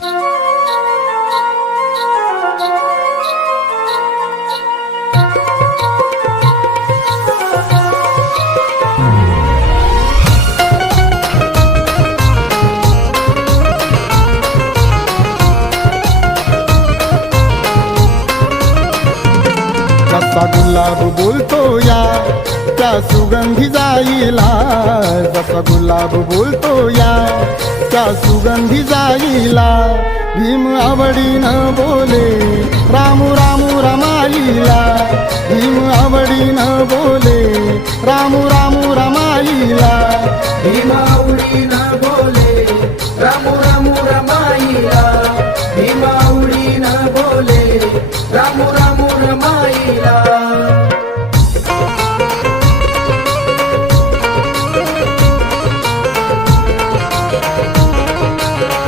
जसा गुलाब बोलतो या त्या सुगंधी जाईला, जसा गुलाब बोलतो या त्या सुगंधी जाईला. भीम आवडीनं बोले रामू रामू रमाईला, भीम आवडीनं बोले रामू रामू रमाईला. भीम आवडीनं बोले रामू रामू रमाईला.